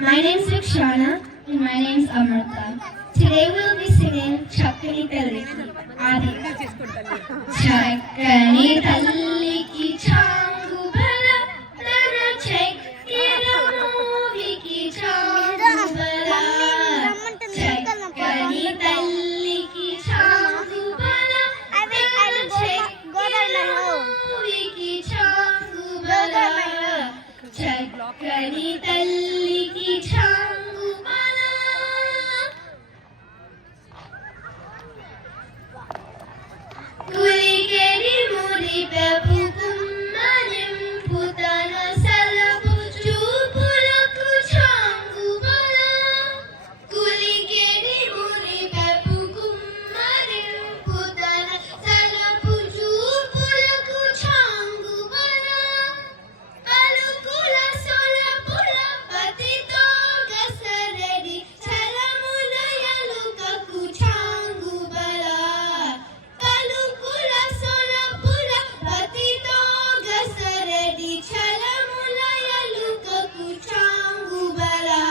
My name is Rukshana and my name is Amrita. Today we will be singing Chakkani Talliki Adi. Chakkani Talliki Changu Bala Tana Chekkira Moviki Changu Bala Chakkani Talliki Changu Bala Tana Chekkira Moviki Changu Bala Chakkani Talliki Changu Bala Kulikeri Muripepu Kummarimpu Tana Salapu Chupulaku Changu Bala Kulikeri Muripepu Kummarimpu Tana Salapu Chupulaku Changu Bala Palukula Solapula Patito Gasaredi Chalamula Yalukaku Changu Bala Palukula Solapula Patito Gasaredi Chalamula Yalukaku Changu Bala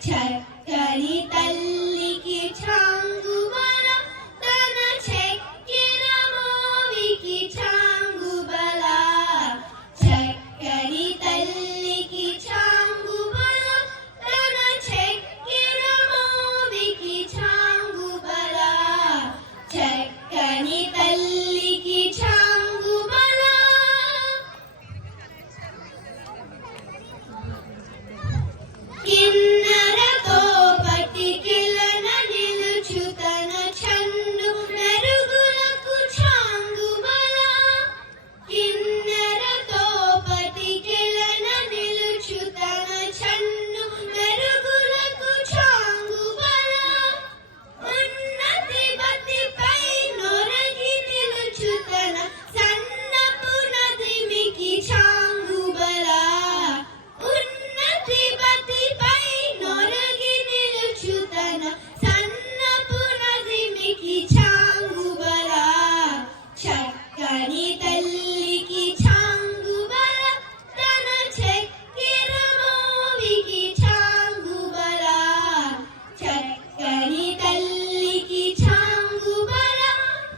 Chakkani Talliki Changu Bala Tana Chekkira Moviki Changu Bala Chakkani Talliki Changu Bala Tana Chekkira Moviki Changu Bala Chakkani Talliki Changu Bala కిన్నరతో పటికిలన నిలుచుతన చండు మెరుగులకు చాంగు బల కిన్నరతో పటికిలన నిలుచుతన చండు మెరుగులకు చాంగు బల ఉన్నతి బతిపై నొరగి నిలుచుతన సన్నపు నదిమికి చాంగు బల ఉన్నతి బతిపై నొరగి నిలుచుతన సన్నపు నదిమికి చాంగు బల చక్కని తల్లికి చాంగు బల తన చెక్కిర మోవికి చాంగు బల చక్కని తల్లికి చాంగు బల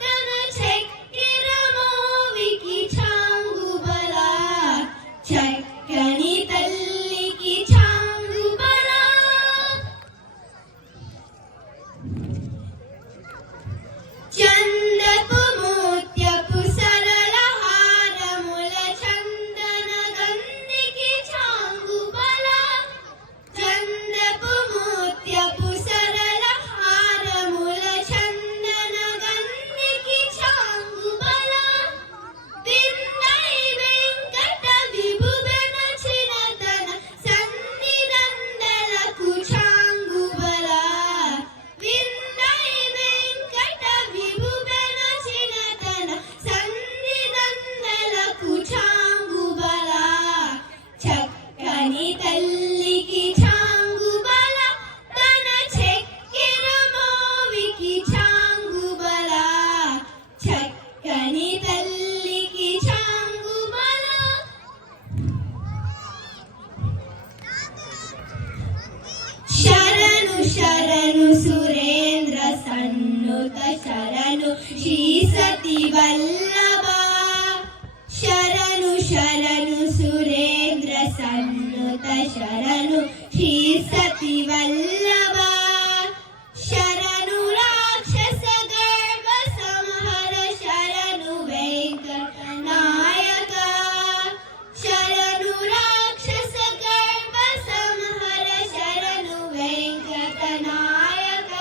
తన చెక్కిర మోవికి చాంగు బల చక్కని తల్లికి చాంగు బల చందపు ముత్యపు సరళ హారముల చందన గంధికి చాంగు బల చందపు ముత్యపు సరళ హారముల చందన గంధికి చాంగు బల విన్నై వెంకట విభువన చిరతన సన్నిదండలకు చాంగు బల విన్నై వెంకట విభువన చిరతన సన్నిదండలకు చాంగు బల చక్కని తల్లికి చాంగు బల తన చెక్కిర మోవికి చాంగు బల చక్కని తల్లికి చాంగు బల శరణు శరణు సురేంద్ర సన్నుత శరణు శ్రీ సతి వల్లభ శరణు శరణు సురేంద్ర సన్నుత శరణు శ్రీ సతి వల్లభ శరణు రాక్షస గర్భ సంహర శరణు వెంకట నాయక శరణు రాక్షస గర్భ సంహర శరణు వెంకట నాయక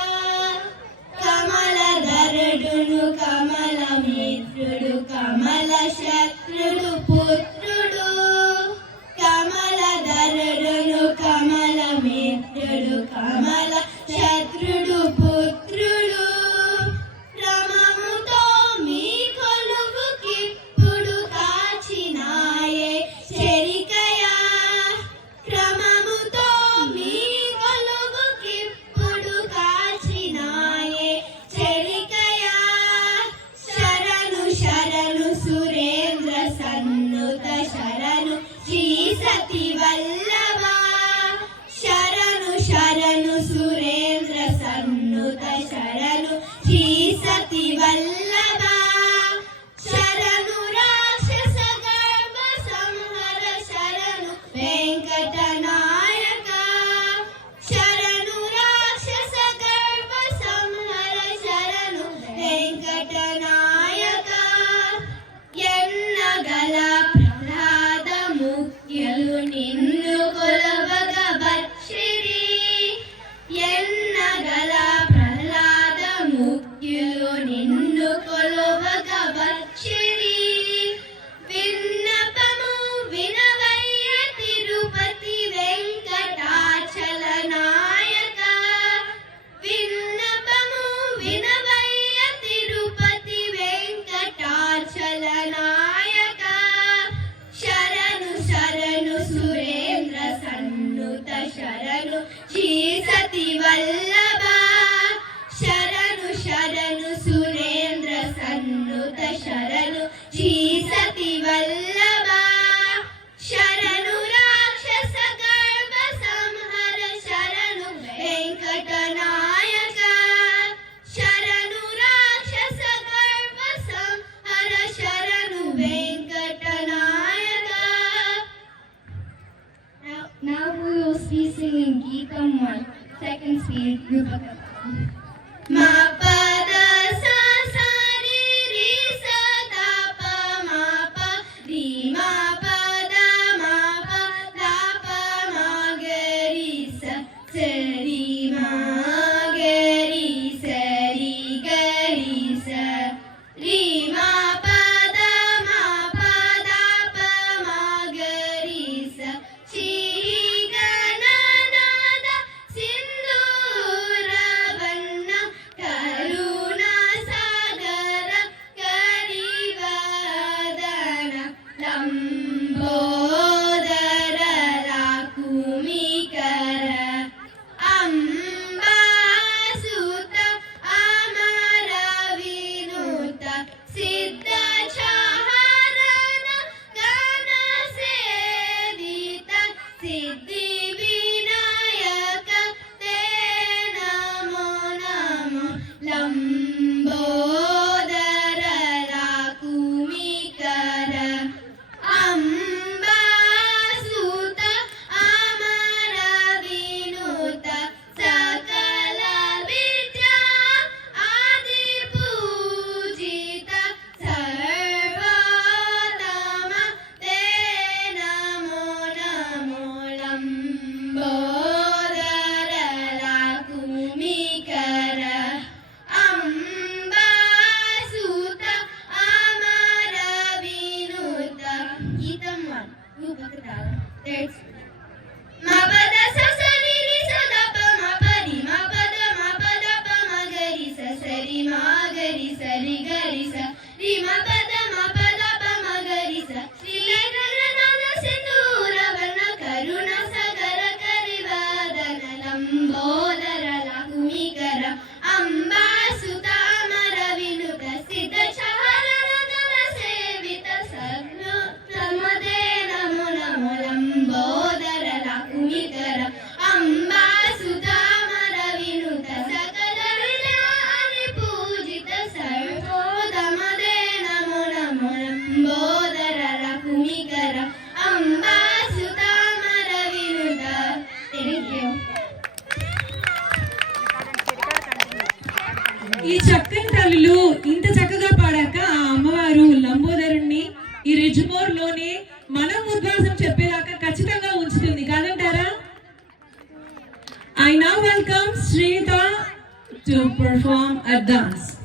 కమలధరుడును కమల మిత్రుడు కమల శత్రుడు పుత్రుడు కమలధరుడును కమల మిత్రుడు శరణు సురేంద్ర సన్నుత శరణు శ్రీ సతి వల్లభ శరణు రాక్షస గర్భ సంహర శరణు వెంకటనాయక శరణు రాక్షస గర్భ సంహర శరణు వెంకటనాయక ఎన్నగల ప్రహ్లాద ముఖ్యులు నిన్ను కొలవగ వచ్చిరి ఎన్నగల ప్రహ్లాద ముఖ్యులు నిన్ను కొలవగ వచ్చిరి విన్నపము వినవయ్య తిరుపతి వెంకటాచల నాయక విన్నపము వినవయ్య తిరుపతి వెంకటాచల నాయక శరణు శరణు సురేంద్ర సన్నుత శరణు శ్రీ సతి వల్లభ శరణు శరణు సురేంద్ర సన్నుత శరణు శ్రీ సతి వల్లభ శరణు రాక్షస గర్భ సంహర శరణు వెంకటనాయక శరణు రాక్షస గర్భ సంహర శరణు Venkatanayaka. Now we will be singing Geetam 1, second speed, Rupakata. Ma pada sa sa ri ri sa da pa ma pa ri ma pa da pa ma ga ri sa ri ma ga ri sa ri ma pa da pa ma ga ri sa Shri ಗಣನಾದ ಸಿಂಧೂರವನ್ನ ಕರುಣಾ ಸಾಗರ ಕರಿವದನ ಲಂಬೋದರ ರಾಕುಮಿಕರ ಅಂಬಾಸುತ ಅಮರ ವಿನುತ ಸಿದ್ಧ ಚಾರಣ ಗಣ ಸೇವಿತ ಸಿದ್ಧಿ ವಿನಾಯಕ ತೇ ನಮೋ ನಮೋ ಲಂಬೋದರ ರಾಕುಮಿಕರ ಅಂಬಾಸುತ ಅಮರ ವಿನುತ ಸಕಲ ವಿದ್ಯಾ ಆದಿ ಪೂಜಿತ ಸರ್ವೋತ್ತಮ ತೇ ನಮೋ ನಮೋ ಲಂಬೋದರ ರಾಕುಮಿಕರ ಅಂಬಾಸುತ ಅಮರ Vinuta. ಗೀತಂ 1, ರೂಪಕತಾಳ. Ma pada sa sa ri ri sa da pa ma pa ri ma pa da pa ma ga ri sa ma ga ri sa ri ga ri sa ri ma pa da pa ma ga ri sa Shri ಗಣನಾದ ಸಿಂಧೂರವರ್ಣ ಕರುಣಾ ಸಾಗರ ಕರಿವದನ ಲಂಬೋದರ ರಾಕುಮಿಕರ ಅಂಬಾಸುತ ಅಮರ ವಿನುತ ಸಿದ್ಧ ಚಾರಣ ಗಣ ಸೇವಿತ ಸರ್ವೋತ್ತಮದೇ ನಮೋ ನಮೋ ಲಂಬೋದರ ರಾಕುಮಿಕರ ಅಂಬಾಸುತ ಅಮರ ವಿನುತ ಸಕಲ ವಿದ್ಯಾದಿ ಪೂಜಿತ ಸರ್ವೋತ್ತಮದೇ ನಮೋ ನಮೋ ಲಂಬೋದರ ರಾಕುಮಿಕರ ಅಂಬಾಸುತ ಅಮರ Vinuta. Thank you. ఈ చక్కని తల్లులు ఇంత చక్కగా పాడాక ఆ అమ్మవారు లంబోదరుణ్ణి ఈ రిజ్మోర్లోనే మనం ఉద్వాసం చెప్పేదాకా ఖచ్చితంగా ఉంచుతుంది కాదంటారా? I now welcome Shrita to perform a dance.